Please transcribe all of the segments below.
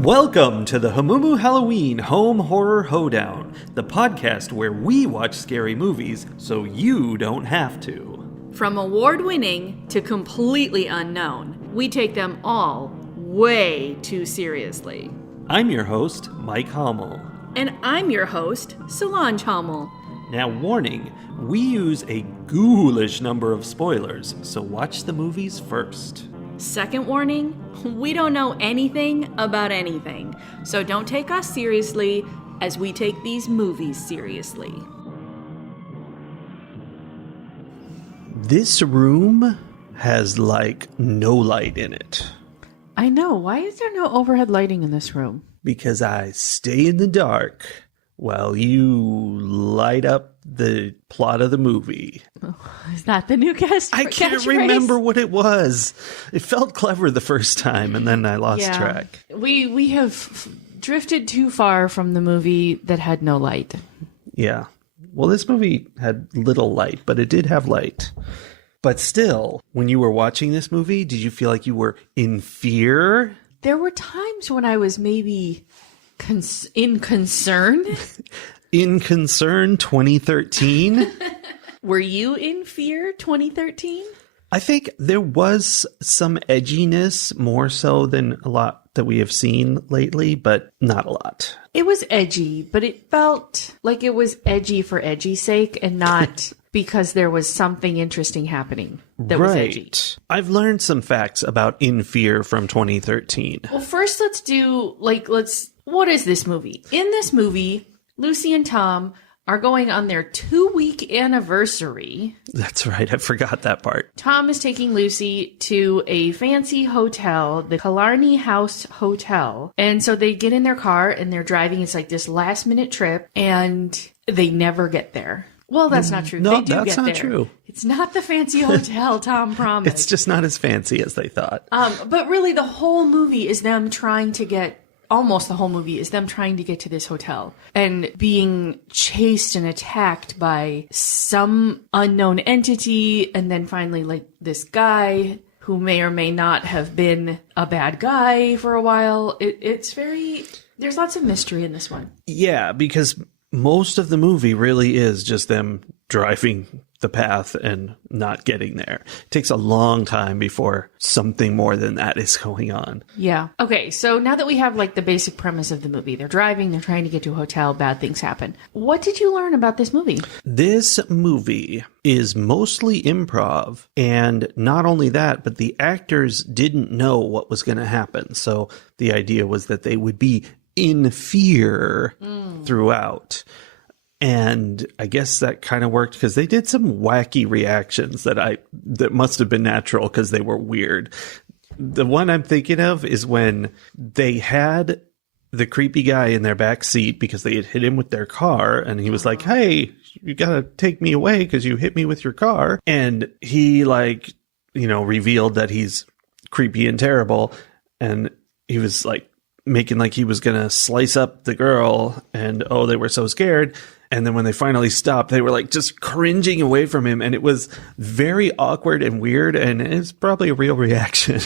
Welcome to the Hamumu Halloween Home Horror Hoedown, the podcast where we watch scary movies so you don't have to. From award-winning to completely unknown, we take them all way too seriously. I'm your host, Mike Hummel. And I'm your host, Solange Hummel. Now, warning, we use a ghoulish number of spoilers, so watch the movies first. Second warning, we don't know anything about anything, so don't take us seriously as we take these movies seriously. This room has, no light in it. I know. Why is there no overhead lighting in this room? Because I stay in the dark while you light up the plot of the movie. Oh, is that the new guest? I can't remember what it was. It felt clever the first time, and then I lost track. We have drifted too far from the movie that had no light. Yeah. Well, this movie had little light, but it did have light. But still, when you were watching this movie, did you feel like you were in fear? There were times when I was maybe in concern. In Concern 2013? Were you in fear 2013? I think there was some edginess, more so than a lot that we have seen lately, but not a lot. It was edgy, but it felt like it was edgy for edgy's sake and not because there was something interesting happening that was edgy. I've learned some facts about In Fear from 2013. Well, first what is this movie? In this movie, Lucy and Tom are going on their 2-week anniversary. That's right. I forgot that part. Tom is taking Lucy to a fancy hotel, the Killarney House Hotel. And so they get in their car and they're driving. It's like this last minute trip and they never get there. Well, that's not true. No, they do that's get not there. True. It's not the fancy hotel Tom promised. It's just not as fancy as they thought. But really the whole movie is them trying to get almost the whole movie is them trying to get to this hotel and being chased and attacked by some unknown entity. And then finally, this guy who may or may not have been a bad guy for a while. There's lots of mystery in this one. Yeah, because most of the movie really is just them driving the path and not getting there. It takes a long time before something more than that is going on. Yeah. Okay, so now that we have the basic premise of the movie, they're driving, they're trying to get to a hotel, bad things happen. What did you learn about this movie? This movie is mostly improv, and not only that, but the actors didn't know what was going to happen. So the idea was that they would be in fear throughout. And I guess that kind of worked because they did some wacky reactions that must have been natural because they were weird. The one I'm thinking of is when they had the creepy guy in their back seat because they had hit him with their car, and he was like, "Hey, you gotta take me away because you hit me with your car." And he revealed that he's creepy and terrible, and he was making like he was gonna slice up the girl, and they were so scared. And then when they finally stopped, they were just cringing away from him. And it was very awkward and weird. And it's probably a real reaction.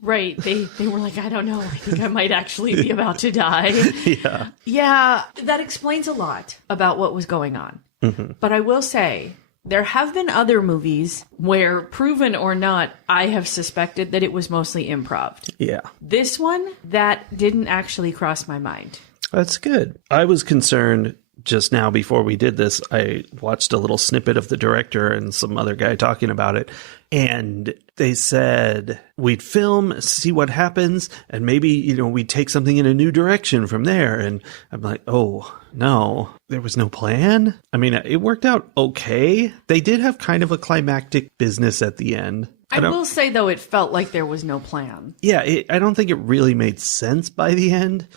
Right. They were like, I don't know. I think I might actually be about to die. Yeah. Yeah. That explains a lot about what was going on. Mm-hmm. But I will say, there have been other movies where, proven or not, I have suspected that it was mostly improv. Yeah. This one, that didn't actually cross my mind. That's good. I was concerned. Just now, before we did this, I watched a little snippet of the director and some other guy talking about it. And they said we'd film, see what happens, and maybe, we'd take something in a new direction from there. And I'm like, oh, no, there was no plan. I mean, it worked out okay. They did have kind of a climactic business at the end. I will say, though, it felt like there was no plan. Yeah, I don't think it really made sense by the end.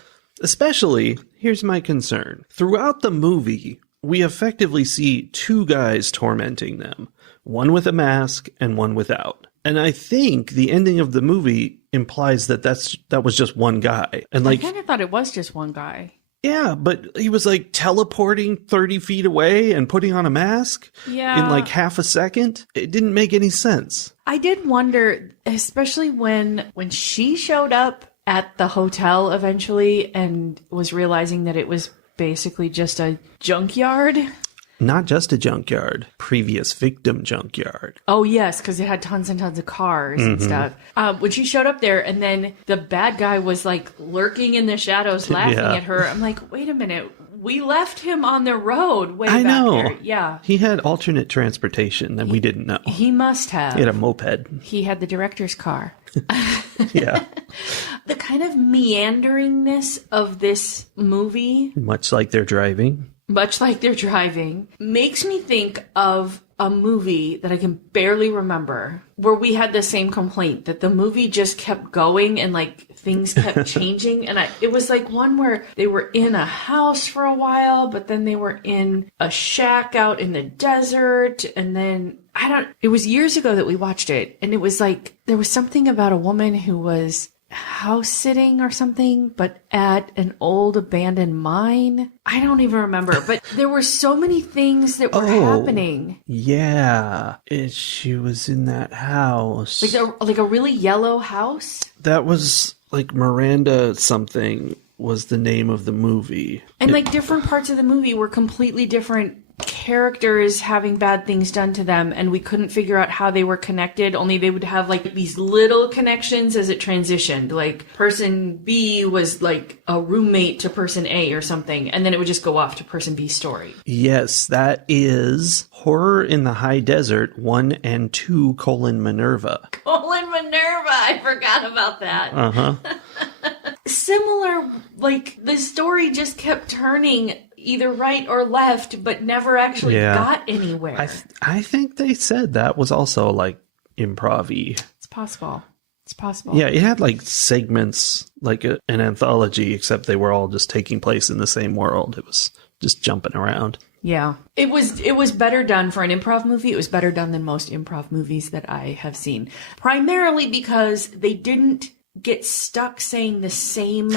Especially, here's my concern. Throughout the movie, we effectively see two guys tormenting them. One with a mask and one without. And I think the ending of the movie implies that that was just one guy. And I kind of thought it was just one guy. Yeah, but he was teleporting 30 feet away and putting on a mask in half a second. It didn't make any sense. I did wonder, especially when she showed up at the hotel eventually and was realizing that it was basically just a junkyard. Not just a junkyard, previous victim junkyard. Oh, yes, because it had tons and tons of cars and stuff. When she showed up there and then the bad guy was like lurking in the shadows laughing at her, I'm like, wait a minute. We left him on the road way back there. Yeah. He had alternate transportation that we didn't know. He must have. He had a moped. He had the director's car. Yeah. The kind of meanderingness of this movie, Much like they're driving, makes me think of a movie that I can barely remember where we had the same complaint that the movie just kept going and like things kept changing. And it was like one where they were in a house for a while, but then they were in a shack out in the desert. And then it was years ago that we watched it. And it was like, there was something about a woman who was house sitting or something, but at an old abandoned mine. I don't even remember, but there were so many things that were happening. Yeah. She was in that house. Like a really yellow house? That was like Miranda something was the name of the movie. And like different parts of the movie were completely different characters having bad things done to them, and we couldn't figure out how they were connected, only they would have like these little connections as it transitioned. Like person B was like a roommate to person A or something, and then it would just go off to person B's story. Yes, that is Horror in the High Desert 1 and 2 : Minerva. Minerva, I forgot about that. Uh-huh. Similar, like the story just kept turning either right or left, but never actually got anywhere. I think they said that was also like improv-y. It's possible. Yeah, it had like segments, like an anthology, except they were all just taking place in the same world. It was just jumping around. Yeah. It was better done for an improv movie. It was better done than most improv movies that I have seen. Primarily because they didn't get stuck saying the same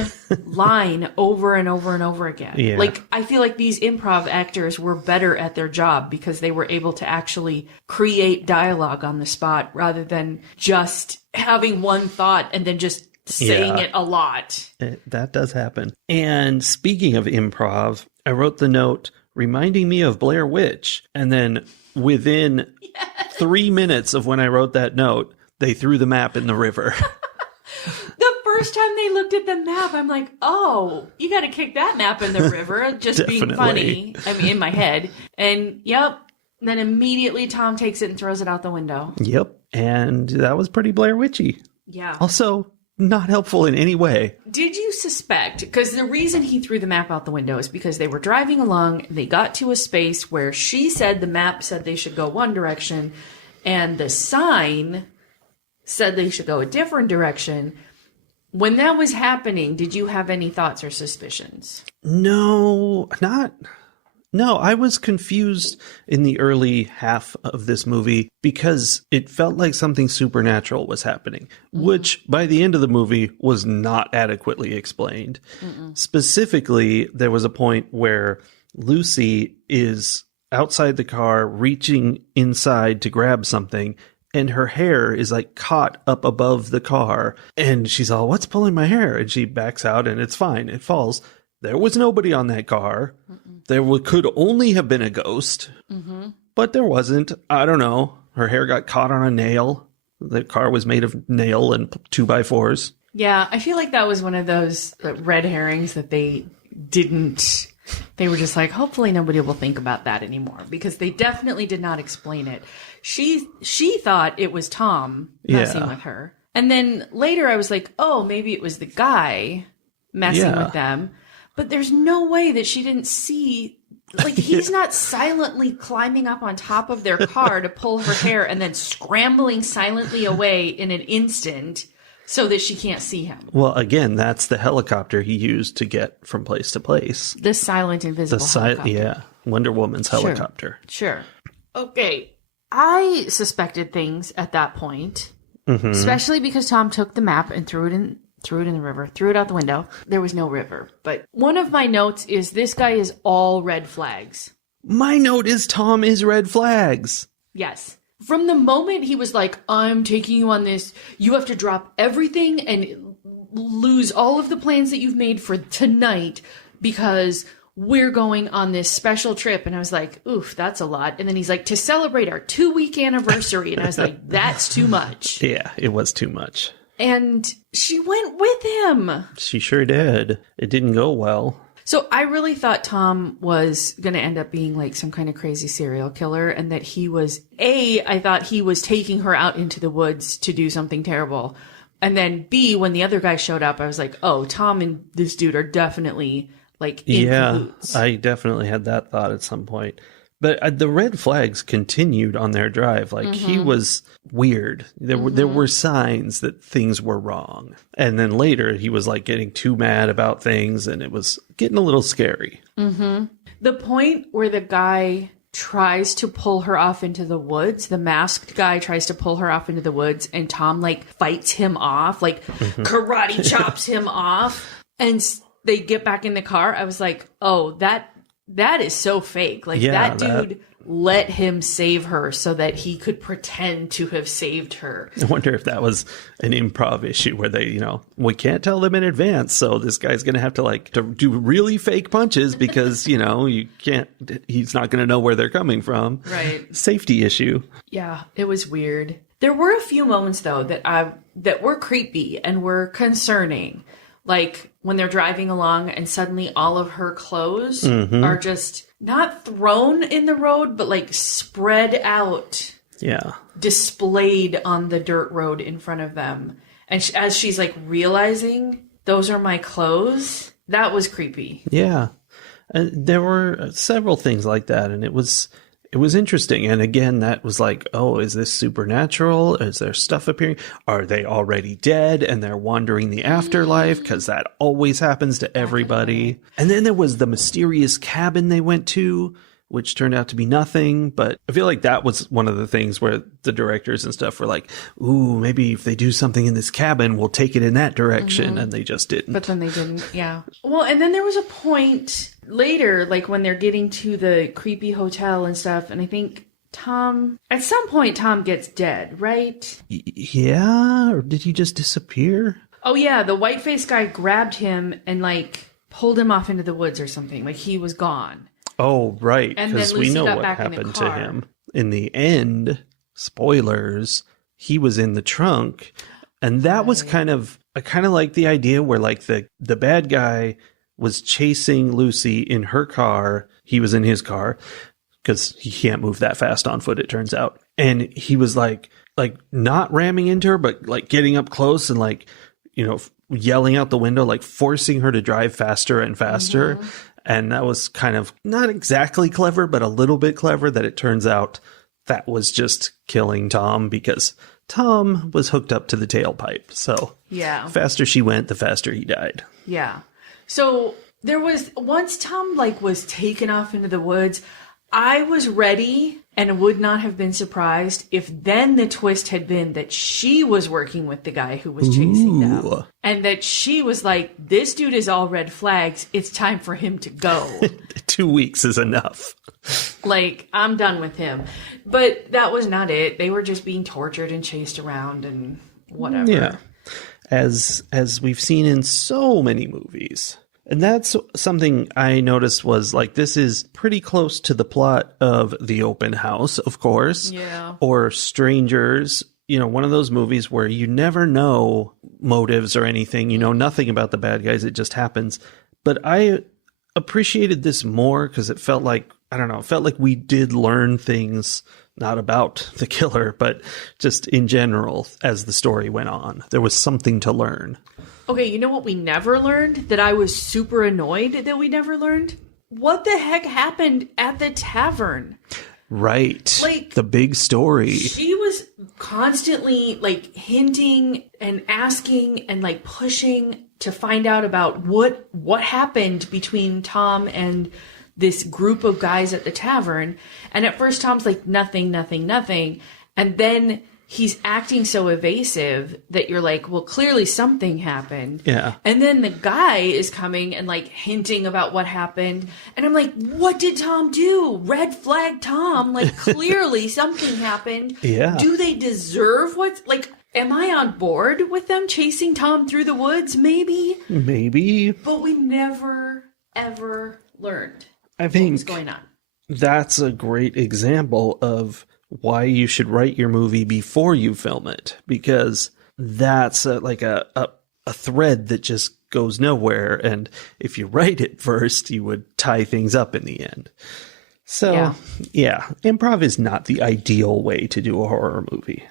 line over and over and over again. Yeah. Like, I feel like these improv actors were better at their job because they were able to actually create dialogue on the spot rather than just having one thought and then just saying it a lot. That does happen. And speaking of improv, I wrote the note reminding me of Blair Witch. And then within 3 minutes of when I wrote that note, they threw the map in the river. The first time they looked at the map, I'm like, oh, you got to kick that map in the river. Just being funny. I mean, in my head. And yep. Then immediately Tom takes it and throws it out the window. Yep. And that was pretty Blair Witchy. Yeah. Also, not helpful in any way. Did you suspect, because the reason he threw the map out the window is because they were driving along, they got to a space where she said the map said they should go one direction, and the sign said they should go a different direction. When that was happening, did you have any thoughts or suspicions? No, I was confused in the early half of this movie because it felt like something supernatural was happening, which by the end of the movie was not adequately explained. Specifically, there was a point where Lucy is outside the car reaching inside to grab something, and her hair is like caught up above the car. And she's all, what's pulling my hair? And she backs out and it's fine. It falls. There was nobody on that car. There could only have been a ghost, but there wasn't. I don't know. Her hair got caught on a nail. The car was made of nail and 2x4s. Yeah, I feel like that was one of those red herrings that they didn't. They were just like, hopefully nobody will think about that anymore, because they definitely did not explain it. She thought it was Tom messing with her. And then later I was like, oh, maybe it was the guy messing with them. But there's no way that she didn't see, like, he's not silently climbing up on top of their car to pull her hair and then scrambling silently away in an instant so that she can't see him. Well, again, that's the helicopter he used to get from place to place. The silent, invisible helicopter. Yeah, Wonder Woman's helicopter. Sure. Okay. I suspected things at that point, especially because Tom took the map and threw it in the river, threw it out the window. There was no river. But one of my notes is this guy is all red flags. My note is Tom is red flags. Yes. From the moment he was like, I'm taking you on this, you have to drop everything and lose all of the plans that you've made for tonight because we're going on this special trip. And I was like, oof, that's a lot. And then he's like, to celebrate our 2-week anniversary. And I was like, that's too much. Yeah, it was too much. And she went with him. She sure did. It didn't go well. So I really thought Tom was going to end up being like some kind of crazy serial killer, and that he was, I thought he was taking her out into the woods to do something terrible. And then B, when the other guy showed up, I was like, oh, Tom and this dude are definitely like in cahoots. I definitely had that thought at some point. But the red flags continued on their drive. Like, he was weird. There were signs that things were wrong. And then later, he was, like, getting too mad about things, and it was getting a little scary. The point where the guy tries to pull her off into the woods, the masked guy tries to pull her off into the woods, and Tom, like, fights him off, like, karate chops him off, and they get back in the car. I was like, oh, that is so fake. Like, that dude let him save her so that he could pretend to have saved her. I wonder if that was an improv issue where they, we can't tell them in advance. So this guy's going to have to do really fake punches because, you can't, he's not going to know where they're coming from. Right. Safety issue. Yeah, it was weird. There were a few moments though that were creepy and were concerning. Like when they're driving along and suddenly all of her clothes are just not thrown in the road, but like spread out. Yeah. Displayed on the dirt road in front of them. And as she's like realizing, those are my clothes, that was creepy. Yeah. And there were several things like that. And it was interesting. And again, that was like, oh, is this supernatural? Is there stuff appearing? Are they already dead and they're wandering the afterlife? Because that always happens to everybody. And then there was the mysterious cabin they went to, which turned out to be nothing. But I feel like that was one of the things where the directors and stuff were like, ooh, maybe if they do something in this cabin, we'll take it in that direction. And they just didn't. But then they didn't. Yeah. Well, and then there was a point later, like when they're getting to the creepy hotel and stuff, and I think at some point Tom gets dead, right? Yeah, or did he just disappear? Oh yeah, the white-faced guy grabbed him and like pulled him off into the woods or something, like he was gone. Oh, right, because we know what happened happened to him. In the end, spoilers, he was in the trunk, and that was I kind of like the idea where like the bad guy was chasing Lucy in her car. He was in his car because he can't move that fast on foot, it turns out. And he was like not ramming into her, but like getting up close and like, yelling out the window, like forcing her to drive faster and faster. And that was kind of not exactly clever, but a little bit clever that it turns out that was just killing Tom because Tom was hooked up to the tailpipe. So yeah, faster she went, the faster he died. Yeah. So there was, once Tom like was taken off into the woods, I was ready and would not have been surprised if then the twist had been that she was working with the guy who was chasing them. And that she was like, this dude is all red flags. It's time for him to go. 2 weeks is enough. Like, I'm done with him. But that was not it. They were just being tortured and chased around and whatever. Yeah. As we've seen in so many movies. And that's something I noticed was like, this is pretty close to the plot of The Open House, of course. Yeah. Or Strangers, one of those movies where you never know motives or anything. You know nothing about the bad guys. It just happens. But I appreciated this more because it felt like, it felt like we did learn things, not about the killer, but just in general as the story went on. There was something to learn. Okay, you know what we never learned? That I was super annoyed that we never learned? What the heck happened at the tavern? Right. Like, the big story. She was constantly like hinting and asking and like pushing to find out about what happened between Tom and this group of guys at the tavern. And at first Tom's like, nothing. And then he's acting so evasive that you're like, well, clearly something happened. Yeah. And then the guy is coming and like hinting about what happened. And I'm like, what did Tom do? Red flag Tom. Like, clearly something happened. Yeah. Do they deserve what's like? Am I on board with them chasing Tom through the woods? Maybe. Maybe. But we never, ever learned I think what was going on. that's a great example of why you should write your movie before you film it, because that's like a thread that just goes nowhere. And if you write it first, you would tie things up in the end. So, yeah, improv is not the ideal way to do a horror movie.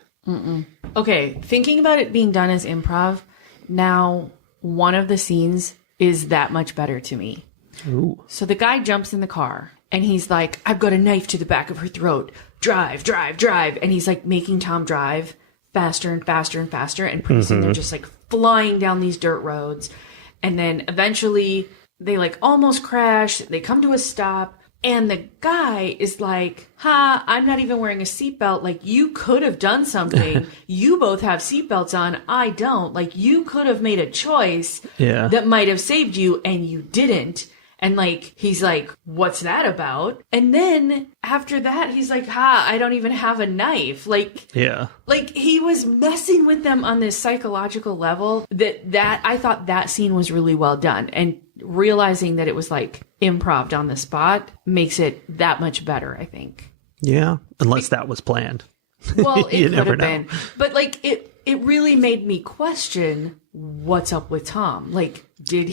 Okay, thinking about it being done as improv, now one of the scenes is that much better to me. Ooh. So the guy jumps in the car and he's like, I've got a knife to the back of her throat. Drive, drive, drive. And he's like making Tom drive faster and faster and faster. And pretty soon they're just like flying down these dirt roads. And then eventually they like almost crash. They come to a stop. And the guy is like, I'm not even wearing a seatbelt. Like, you could have done something. You both have seatbelts on. I don't. Like, you could have made a choice that might have saved you, and you didn't. And, like, he's like, what's that about? And then after that, he's like, I don't even have a knife. Like, like he was messing with them on this psychological level that I thought that scene was really well done. And realizing that it was like improv on the spot makes it that much better, I think. Yeah, unless that was planned. Well, it could have been. But like it really made me question what's up with Tom. Like, did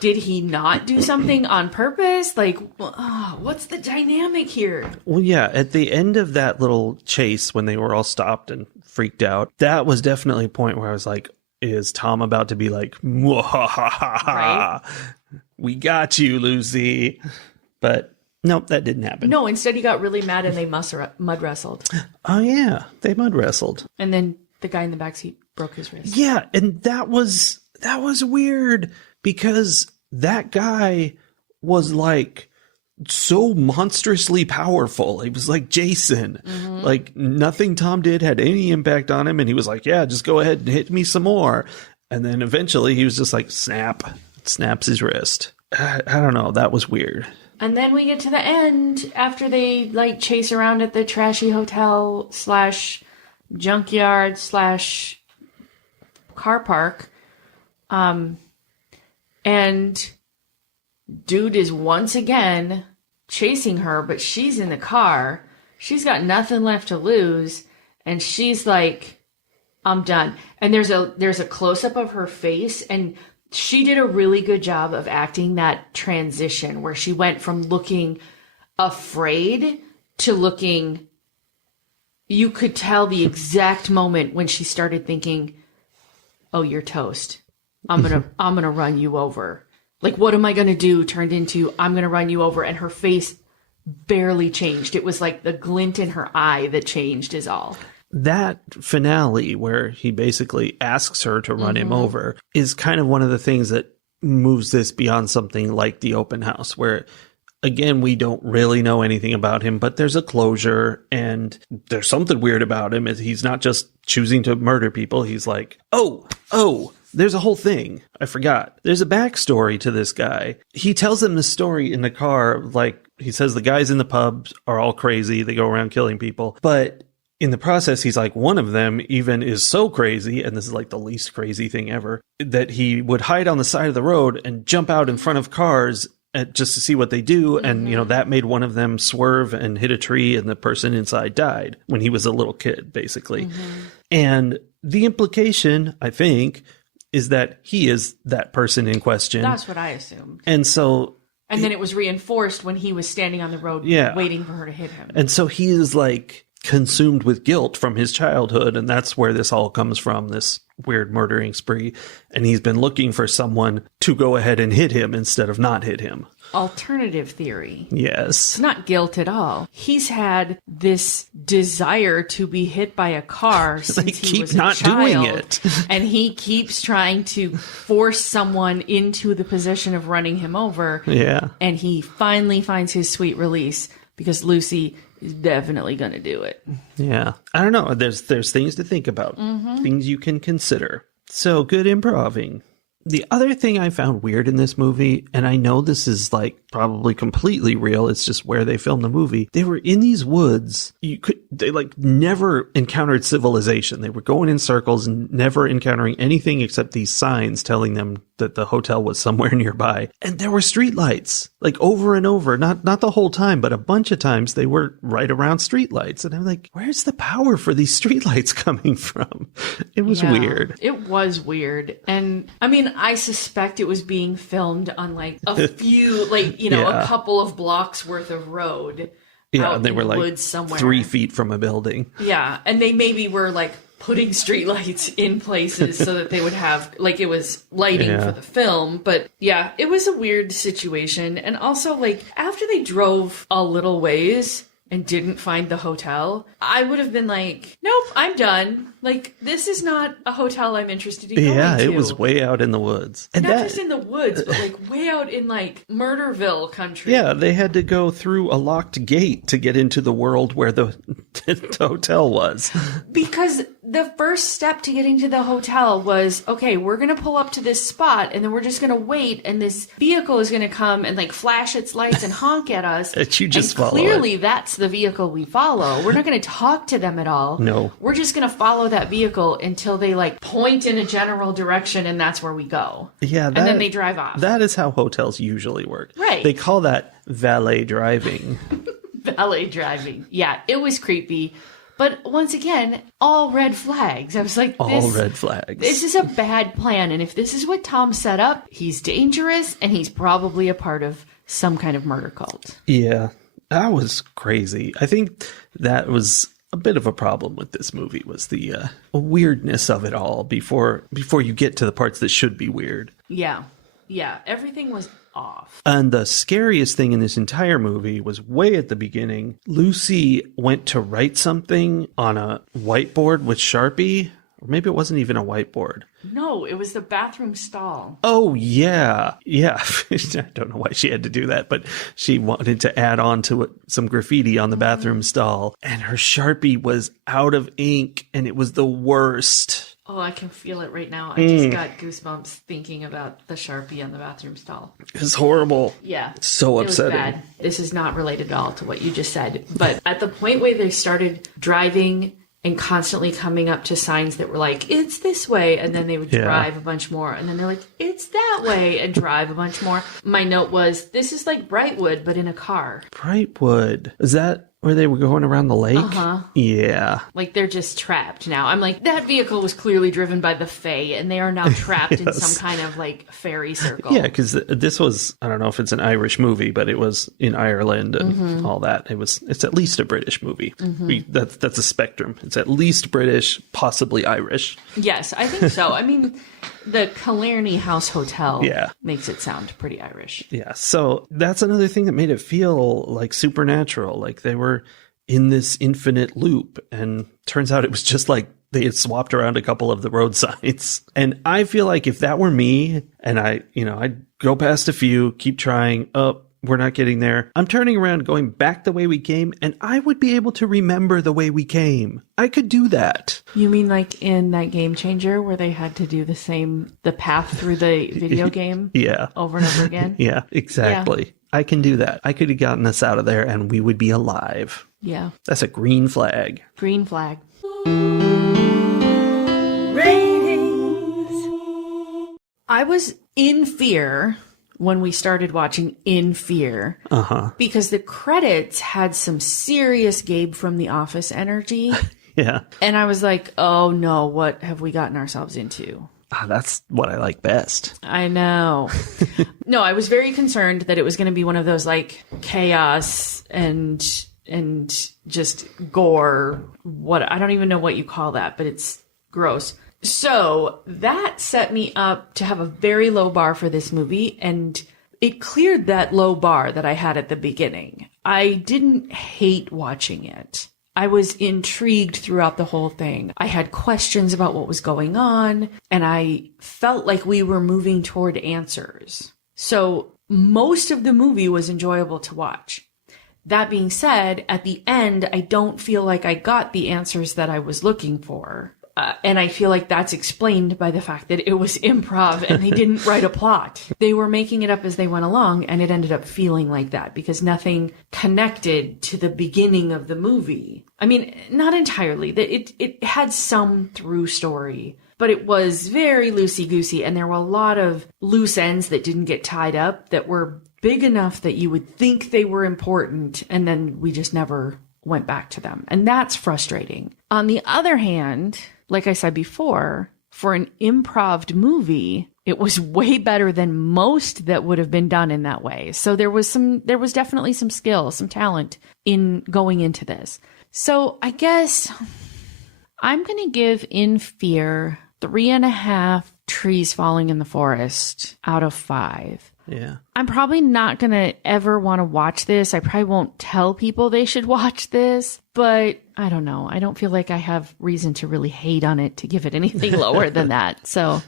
he not do something on purpose? Like, what's the dynamic here? Well, yeah, at the end of that little chase when they were all stopped and freaked out, that was definitely a point where I was like, is Tom about to be like, right? We got you, Lucy. But nope, that didn't happen. No, instead he got really mad and they mud wrestled. Oh, yeah, they mud wrestled. And then the guy in the backseat broke his wrist. Yeah, and that was weird because that guy was like so monstrously powerful. He was like Jason. Like nothing Tom did had any impact on him, and he was like, yeah, just go ahead and hit me some more. And then eventually he was just like, snaps his wrist. I don't know, that was weird. And then we get to the end after they like chase around at the trashy hotel / junkyard / car park, and dude is once again chasing her, but she's in the car. She's got nothing left to lose, and she's like, I'm done. And there's a close-up of her face, and she did a really good job of acting that transition where she went from looking afraid to looking, you could tell the exact moment when she started thinking, oh, you're toast. I'm gonna run you over. Like, what am I going to do turned into, I'm going to run you over. And her face barely changed. It was like the glint in her eye that changed is all. That finale where he basically asks her to run him over is kind of one of the things that moves this beyond something like the open house, where, again, we don't really know anything about him, but there's a closure and there's something weird about him. He's not just choosing to murder people. He's like, oh, there's a whole thing. I forgot. There's a backstory to this guy. He tells them the story in the car. Like, he says the guys in the pub are all crazy. They go around killing people. But in the process, he's like, one of them even is so crazy, and this is like the least crazy thing ever, that he would hide on the side of the road and jump out in front of cars just to see what they do. And, that made one of them swerve and hit a tree, and the person inside died when he was a little kid, basically. And the implication, I think, is that he is that person in question. That's what I assumed. And so... And then it was reinforced when he was standing on the road waiting for her to hit him. And so he is like consumed with guilt from his childhood, and that's where this all comes from, this weird murdering spree. And he's been looking for someone to go ahead and hit him instead of not hit him. Alternative theory. Yes. It's not guilt at all. He's had this desire to be hit by a car since he was a child. They keep not doing it. And he keeps trying to force someone into the position of running him over. Yeah. And he finally finds his sweet release because Lucy is definitely going to do it. Yeah. I don't know. There's things to think about. Things you can consider. So good improving. The other thing I found weird in this movie, and I know this is like probably completely real. It's just where they filmed the movie. They were in these woods. They like never encountered civilization. They were going in circles and never encountering anything except these signs telling them that the hotel was somewhere nearby. And there were streetlights, like over and over, not the whole time, but a bunch of times they were right around streetlights. And I'm like, where's the power for these streetlights coming from? It was weird. It was weird. And I mean, I suspect it was being filmed on like a few, like, you know, a couple of blocks worth of road. Yeah, and they were like woods somewhere. 3 feet from a building. Yeah, and they maybe were like putting streetlights in places so that they would have, like, it was lighting for the film. But yeah, it was a weird situation. And also, like, after they drove a little ways and didn't find the hotel, I would have been like, nope, I'm done. Like, this is not a hotel I'm interested in going to. Yeah, it was way out in the woods. And not just in the woods, but like way out in like Murderville country. Yeah, they had to go through a locked gate to get into the world where the hotel was. Because the first step to getting to the hotel was, okay, we're going to pull up to this spot and then we're just going to wait and this vehicle is going to come and like flash its lights and honk at us. And you just follow clearly it. That's the vehicle we follow. We're not going to talk to them at all. No. We're just going to follow that vehicle until they like point in a general direction and that's where we go. Yeah. And then they drive off. That is how hotels usually work. Right. They call that valet driving. Valet driving. Yeah, it was creepy. But once again, all red flags. I was like, all red flags. This is a bad plan. And if this is what Tom set up, he's dangerous and he's probably a part of some kind of murder cult. Yeah, that was crazy. I think that was a bit of a problem with this movie, was the weirdness of it all before you get to the parts that should be weird. Yeah. Yeah. Everything was off. And the scariest thing in this entire movie was way at the beginning. Lucy went to write something on a whiteboard with Sharpie. Or maybe it wasn't even a whiteboard. No, it was the bathroom stall. Oh, yeah. Yeah. I don't know why she had to do that, but she wanted to add on to it some graffiti on the bathroom stall. And her Sharpie was out of ink, and it was the worst. Oh, I can feel it right now. I just got goosebumps thinking about the Sharpie on the bathroom stall. It was horrible. Yeah. So upsetting. It was bad. This is not related at all to what you just said. But at the point where they started driving and constantly coming up to signs that were like, it's this way. And then they would drive a bunch more. And then they're like, it's that way, and drive a bunch more. My note was, this is like Brightwood, but in a car. Brightwood. Is that where they were going around the lake? Uh-huh. Yeah. Like, they're just trapped now. I'm like, that vehicle was clearly driven by the Fae, and they are now trapped in some kind of, like, fairy circle. Yeah, because this was, I don't know if it's an Irish movie, but it was in Ireland and all that. It's at least a British movie. That's a spectrum. It's at least British, possibly Irish. Yes, I think so. I mean, the Killarney House Hotel makes it sound pretty Irish. Yeah, so that's another thing that made it feel like supernatural, like they were in this infinite loop, and turns out it was just like they had swapped around a couple of the road signs. And I feel like if that were me, and I'd go past a few, keep trying, we're not getting there, I'm turning around, going back the way we came, and I would be able to remember the way we came. I could do that. You mean like in that Game Changer where they had to do the path through the video game? Yeah. Over and over again? Yeah, exactly. Yeah. I can do that. I could have gotten us out of there and we would be alive. Yeah. That's a green flag. Green flag. Ratings. I was in fear when we started watching In Fear. Because the credits had some serious Gabe from The Office energy. Yeah. And I was like, oh no, what have we gotten ourselves into? That's what I like best. I know. No, I was very concerned that it was going to be one of those like chaos and just gore. What, I don't even know what you call that, but it's gross. So that set me up to have a very low bar for this movie, and it cleared that low bar that I had at the beginning. I didn't hate watching it. I was intrigued throughout the whole thing. I had questions about what was going on, and I felt like we were moving toward answers. So most of the movie was enjoyable to watch. That being said, at the end, I don't feel like I got the answers that I was looking for. And I feel like that's explained by the fact that it was improv and they didn't write a plot. They were making it up as they went along, and it ended up feeling like that because nothing connected to the beginning of the movie. I mean, not entirely. It had some through story, but it was very loosey-goosey, and there were a lot of loose ends that didn't get tied up that were big enough that you would think they were important, and then we just never went back to them. And that's frustrating. On the other hand, like I said before, for an improv movie, it was way better than most that would have been done in that way. So there was definitely some skill, some talent in going into this. So I guess I'm going to give In Fear 3.5 trees falling in the forest out of 5. Yeah. I'm probably not going to ever want to watch this. I probably won't tell people they should watch this, but I don't know. I don't feel like I have reason to really hate on it to give it anything lower than that. So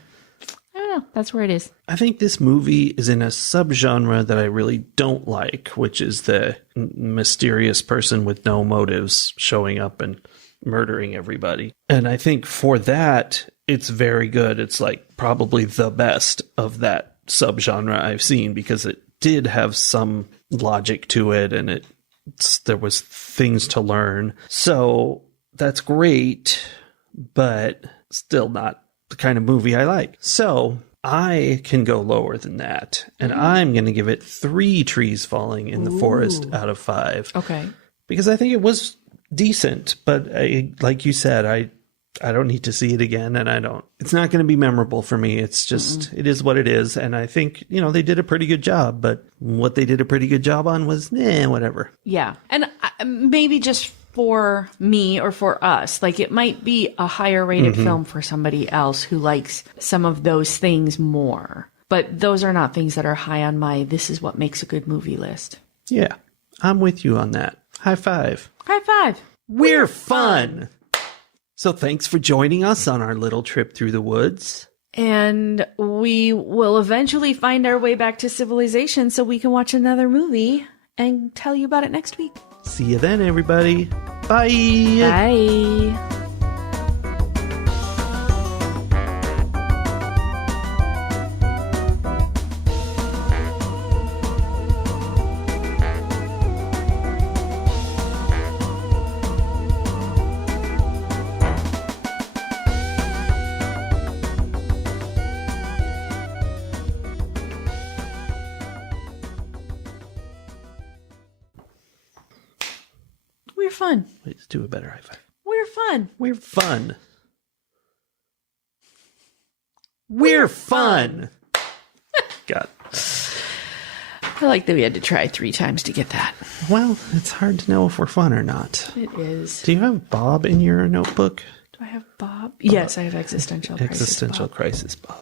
I don't know. That's where it is. I think this movie is in a subgenre that I really don't like, which is the mysterious person with no motives showing up and murdering everybody. And I think for that, it's very good. It's like probably the best of that subgenre I've seen because it did have some logic to it and there was things to learn. So that's great, but still not the kind of movie I like. So I can go lower than that, and I'm going to give it 3 trees falling in the forest out of 5. Okay. Because I think it was decent, but like you said, I don't need to see it again, and it's not going to be memorable for me. It's just, it is what it is. And I think, they did a pretty good job, but what they did a pretty good job on was, whatever. Yeah. And maybe just for me or for us, like it might be a higher rated film for somebody else who likes some of those things more. But those are not things that are high on my, this is what makes a good movie list. Yeah. I'm with you on that. High five. High five. We're fun. So thanks for joining us on our little trip through the woods. And we will eventually find our way back to civilization so we can watch another movie and tell you about it next week. See you then, everybody. Bye. Bye. We're fun. Wait, let's do a better high five. We're fun. We're fun. We're fun. God. I like that we had to try 3 times to get that. Well, it's hard to know if we're fun or not. It is. Do you have Bob in your notebook? Do I have Bob? Yes, I have existential crisis. Existential crisis Bob.